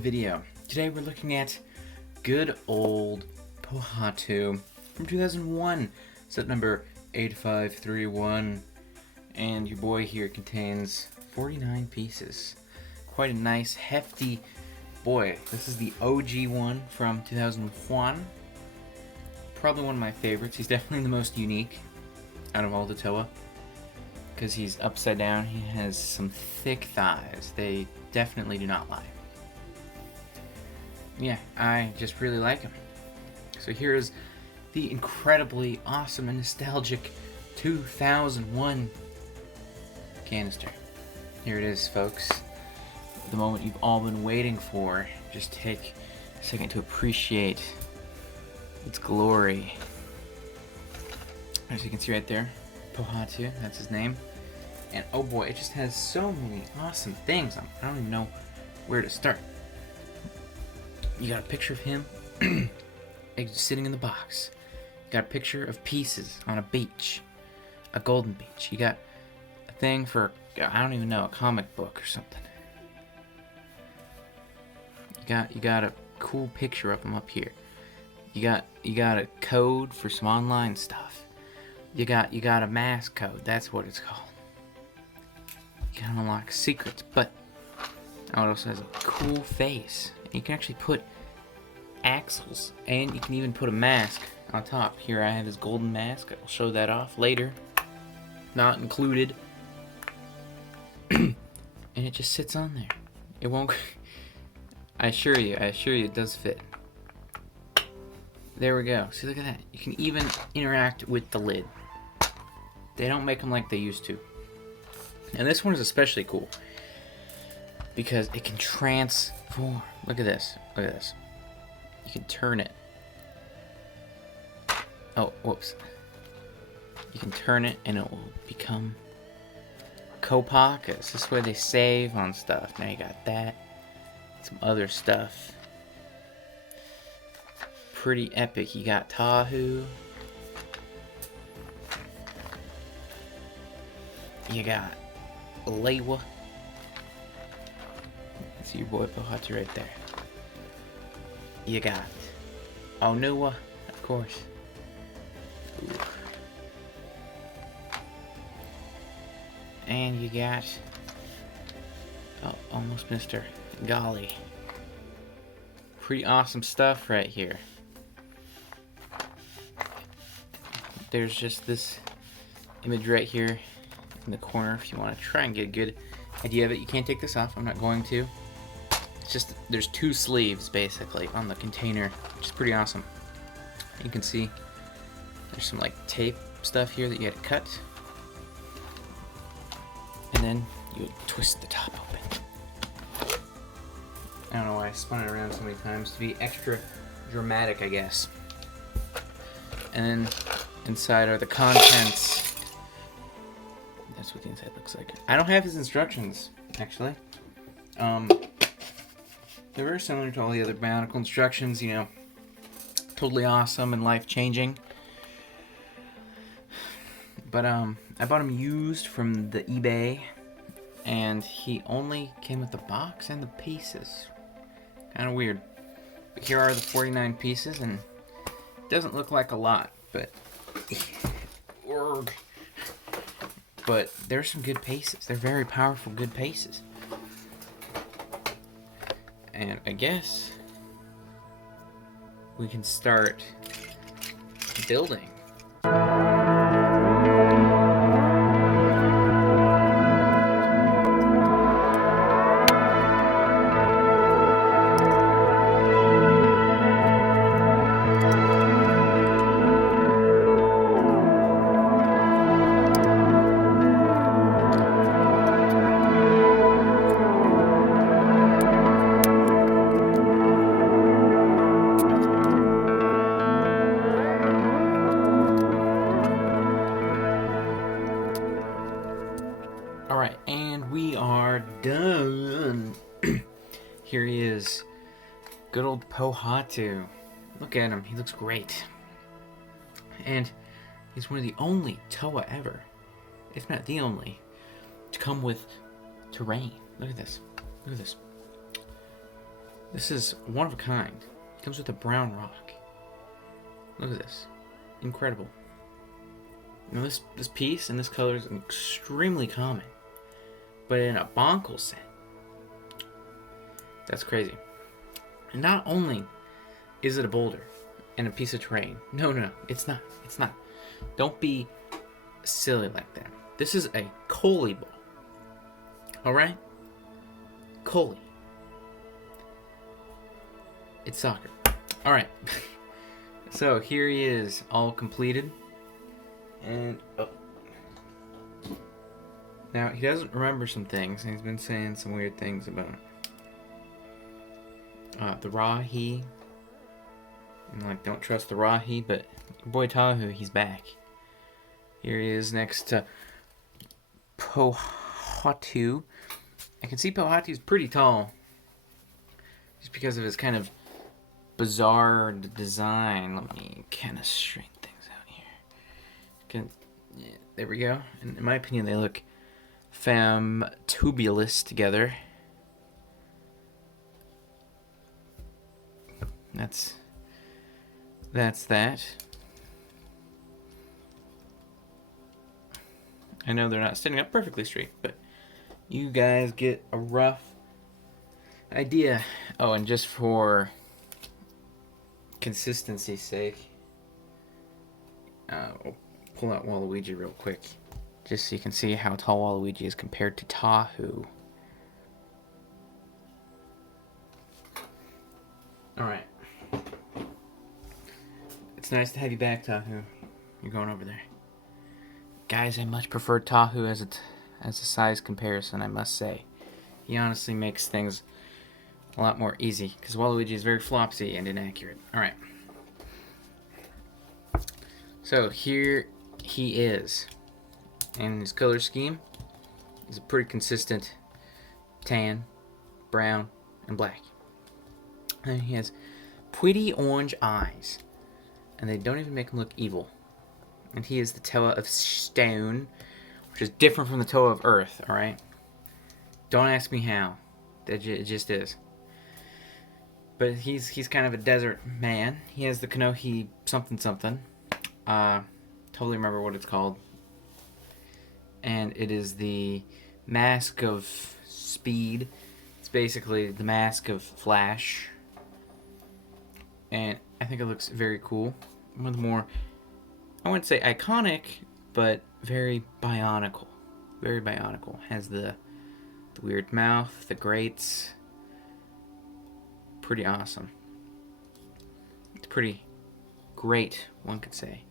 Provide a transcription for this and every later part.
video. Today we're looking at good old Pohatu from 2001, set number 8531, and your boy here contains 49 pieces. Quite a nice, hefty boy. This is the OG one from 2001. Probably one of my favorites. He's definitely the most unique out of all the Toa, because he's upside down. He has some thick thighs. They definitely do not lie. Yeah, I just really like him. So here's the incredibly awesome and nostalgic 2001 canister. Here it is, folks. The moment you've all been waiting for. Just take a second to appreciate its glory. As you can see right there, Pohatu, that's his name. And oh boy, it just has so many awesome things. I don't even know where to start. You got a picture of him sitting in the box. You got a picture of pieces on a beach, a golden beach. You got a thing for, I don't even know, a comic book or something. You got a cool picture of him up here. You got a code for some online stuff. You got a mask code. That's what it's called. You can unlock secrets, but it also has a cool face. You can actually put axles, and you can even put a mask on top. Here I have his golden mask. I'll show that off later. Not included. And it just sits on there. It won't... I assure you it does fit. There we go. See, look at that. You can even interact with the lid. They don't make them like they used to. And this one is especially cool because it can transform. Look at this. Look at this. You can turn it. Oh, whoops. You can turn it and it will become Kopakas. This is where they save on stuff. Now you got that. Some other stuff. Pretty epic. You got Tahu. You got Lewa. That's your boy Pohatu right there. You got Onua, of course. Ooh. And you got, oh, almost Mr. Golly. Pretty awesome stuff right here. There's just this image right here in the corner if you want to try and get a good idea of it. You can't take this off. I'm not going to. It's just, there's two sleeves basically on the container, which is pretty awesome. You can see there's some like tape stuff here that you had to cut. And then you would twist the top open. I don't know why I spun it around so many times, to be extra dramatic, I guess. And then inside are the contents. That's what the inside looks like. I don't have his instructions, actually. They're very similar to all the other Bionicle instructions, you know. Totally awesome and life-changing. But, I bought him used from the eBay, and he only came with the box and the pieces. Kind of weird. But here are the 49 pieces, and it doesn't look like a lot, but... But there's some good pieces. They're very powerful, good pieces. And I guess we can start building. Alright, and we are done. Here he is. Good old Pohatu. Look at him, he looks great. And he's one of the only Toa ever, if not the only, to come with terrain. Look at this. Look at this. This is one of a kind. It comes with a brown rock. Look at this. Incredible. You know, this piece and this color is extremely common. But in a Bionicle set, that's crazy. And not only is it a boulder and a piece of terrain. No, it's not. It's not. Don't be silly like that. This is a Coley ball. Alright? Coley. It's soccer. Alright. So here he is, all completed. And now he doesn't remember some things, and he's been saying some weird things about the Rahi. And like, don't trust the Rahi, but your boy Tahu, he's back. Here he is next to Pohatu. I can see Pohatu's pretty tall, just because of his kind of bizarre design. Let me kind of straighten things out here. Yeah, there we go. And in my opinion, they look famtubulous together. That's that. I know they're not standing up perfectly straight, but you guys get a rough idea. Oh, and just for consistency's sake, we'll pull out Waluigi real quick, just so you can see how tall Waluigi is compared to Tahu. Alright. It's nice to have you back, Tahu. You're going over there. Guys, I much prefer Tahu as a size comparison, I must say. He honestly makes things a lot more easy, because Waluigi is very flopsy and inaccurate. Alright. So, here he is. And his color scheme is a pretty consistent tan, brown, and black. And he has pretty orange eyes. And they don't even make him look evil. And he is the Toa of Stone, which is different from the Toa of Earth, alright? Don't ask me how. It just is. But he's kind of a desert man. He has the Kanohi something. Totally remember what it's called. And it is the Mask of Speed. It's basically the Mask of Flash. And I think it looks very cool. One of the more, I wouldn't say iconic, but very Bionicle. Very Bionicle. Has the weird mouth, the grates. Pretty awesome. It's pretty great, one could say.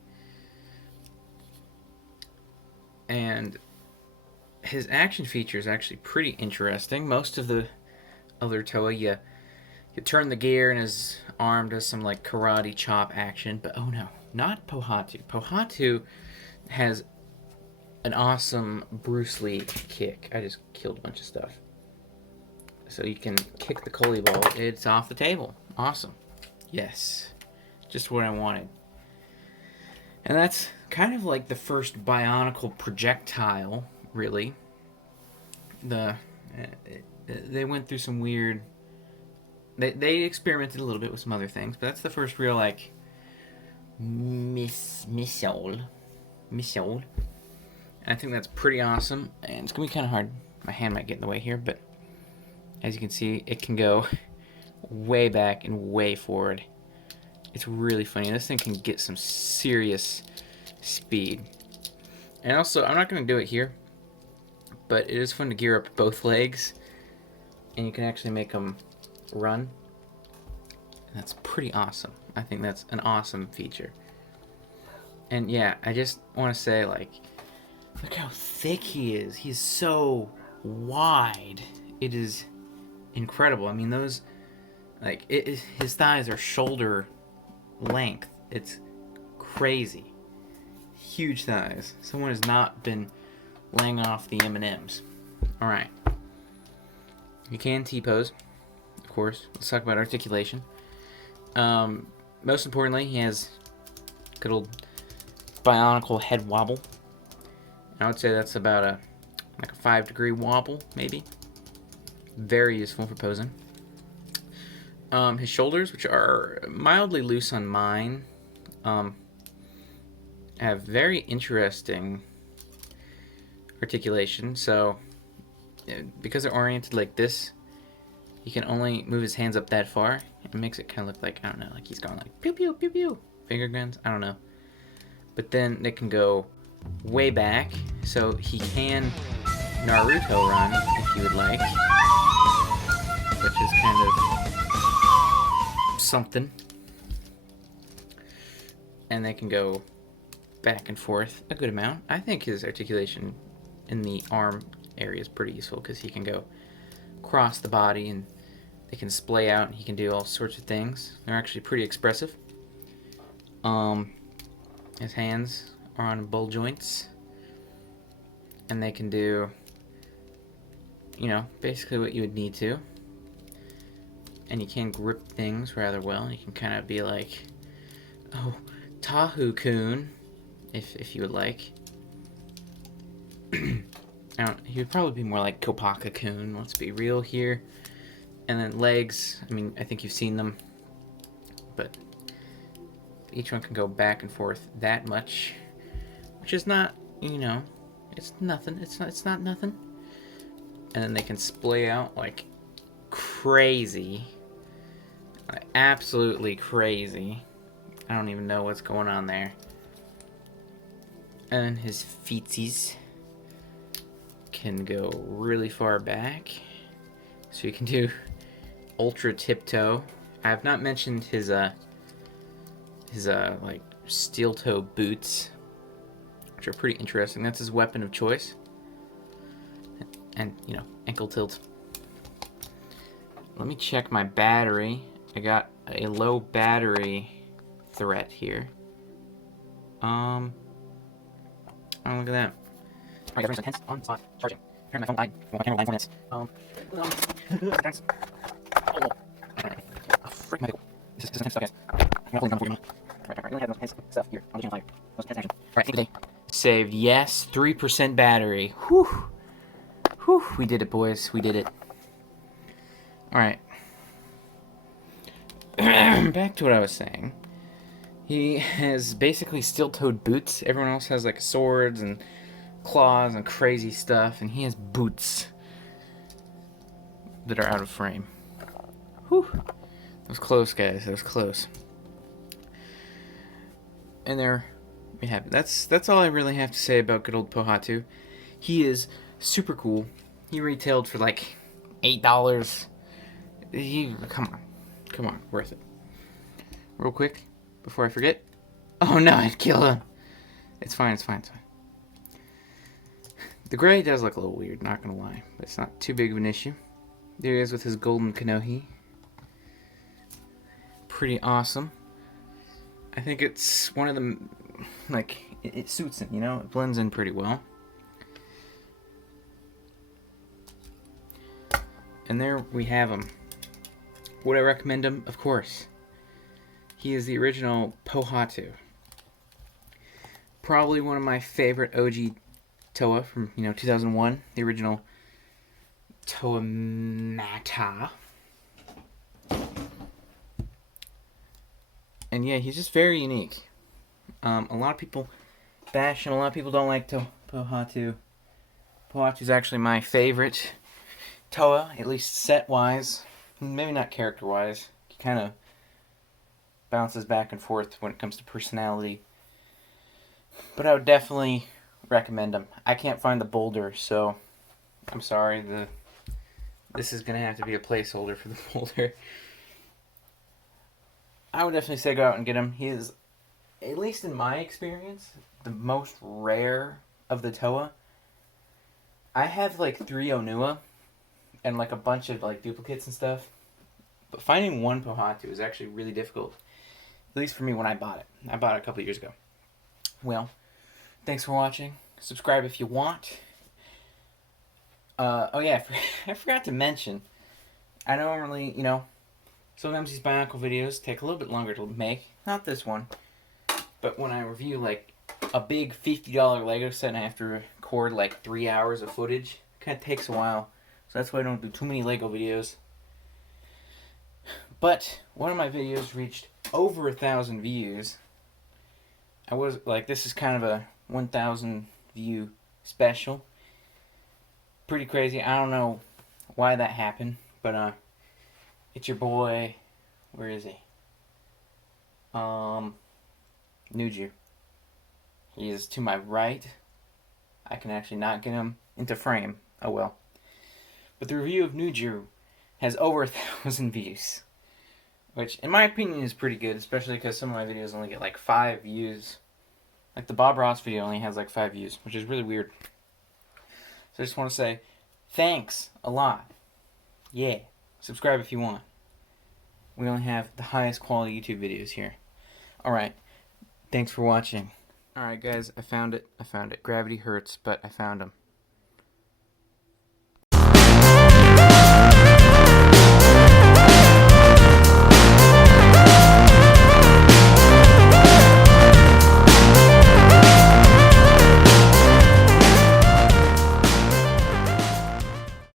And his action feature is actually pretty interesting. Most of the other Toa, you turn the gear and his arm does some like karate chop action, but oh no, not Pohatu. Pohatu has an awesome Bruce Lee kick. I just killed a bunch of stuff. So you can kick the Coley ball, it's off the table. Awesome. Yes. Just what I wanted. And that's kind of like the first Bionicle projectile, really. They went through some weird... They experimented a little bit with some other things, but that's the first real, like, missile. And I think that's pretty awesome, and it's going to be kind of hard. My hand might get in the way here, but as you can see, it can go way back and way forward. It's really funny. This thing can get some serious speed. And also, I'm not going to do it here, but it is fun to gear up both legs, and you can actually make them run. And that's pretty awesome. I think that's an awesome feature. And yeah, I just want to say, like, look how thick he is. He's so wide. It is incredible. I mean, those, like, his thighs are shoulder length. It's crazy. Huge thighs. Someone has not been laying off the M&Ms. Alright. You can T-pose, of course. Let's talk about articulation. Most importantly, he has good old Bionicle head wobble. I would say that's about a 5-degree wobble, maybe. Very useful for posing. His shoulders, which are mildly loose on mine, have very interesting articulation. So, because they're oriented like this, he can only move his hands up that far. It makes it kind of look like, I don't know, like he's going like pew pew pew pew, finger guns. I don't know. But then they can go way back, so he can Naruto run if you would like, which is kind of something. And they can go back and forth a good amount. I think his articulation in the arm area is pretty useful because he can go across the body and they can splay out and he can do all sorts of things. They're actually pretty expressive. His hands are on ball joints and they can do, you know, basically what you would need to. And you can grip things rather well. You can kind of be like, oh, Tahu-kun, if you would like. He would probably be more like Kopaka-kun, let's be real here. And then legs, I mean, I think you've seen them, but each one can go back and forth that much, which is not, you know, it's nothing. It's not nothing. And then they can splay out like crazy, like absolutely crazy. I don't even know what's going on there. And his feetsies can go really far back, so you can do ultra tiptoe. I have not mentioned his like steel toe boots, which are pretty interesting. That's his weapon of choice. And, you know, ankle tilt. Let me check my battery. I got a low battery threat here. Oh, look at that. Alright, guys, tense on spot charging. Apparently my phone died while my camera line for minutes. Thanks. Alright. Oh, frick my pickle. This is tense stuff, guys. I'm not holding down for you. Alright, we only have those tense stuff here on the channel fire. Those tense action. Alright, save the day. Saved, yes. 3% battery. Whew. Whew. We did it, boys. We did it. Alright. Back to what I was saying. He has basically steel-toed boots. Everyone else has like swords and claws and crazy stuff, and he has boots that are out of frame. Whew. That was close, guys. That was close. And there we have it. That's all I really have to say about good old Pohatu. He is super cool. He retailed for like $8. Come on, worth it. Real quick, before I forget. Oh no, I'd kill him. It's fine. The gray does look a little weird, not gonna lie, but it's not too big of an issue. There he is with his golden Kanohi. Pretty awesome. I think it's one of the, like, it suits him, you know? It blends in pretty well. And there we have him. Would I recommend him? Of course. He is the original Pohatu. Probably one of my favorite OG Toa from, 2001. The original Toa Mata. And yeah, he's just very unique. A lot of people bash him. A lot of people don't like Pohatu. Pohatu's actually my favorite Toa, at least set-wise. Maybe not character-wise. He kind of bounces back and forth when it comes to personality. But I would definitely recommend him. I can't find the boulder, so I'm sorry. This is going to have to be a placeholder for the boulder. I would definitely say go out and get him. He is, at least in my experience, the most rare of the Toa. I have like 3 Onua and like a bunch of like duplicates and stuff. But finding one Pohatu is actually really difficult. At least for me when I bought it. I bought it a couple years ago. Well, thanks for watching. Subscribe if you want. Oh yeah, I forgot to mention. I normally, sometimes these Bionicle videos take a little bit longer to make. Not this one. But when I review like a big $50 Lego set and I have to record like 3 hours of footage, it kind of takes a while. So that's why I don't do too many Lego videos. But one of my videos reached over 1,000 views. I was like, this is kind of a 1,000 view special. Pretty crazy. I don't know why that happened, but it's your boy. Where is he? Nuju. He is to my right. I can actually not get him into frame. Oh well. But the review of Nuju has over 1,000 views, which in my opinion is pretty good, especially because some of my videos only get like 5 views. Like the Bob Ross video only has like 5 views, which is really weird. So I just want to say thanks a lot. Yeah. Subscribe if you want. We only have the highest quality YouTube videos here. Alright. Thanks for watching. Alright guys, I found it. Gravity hurts, but I found him.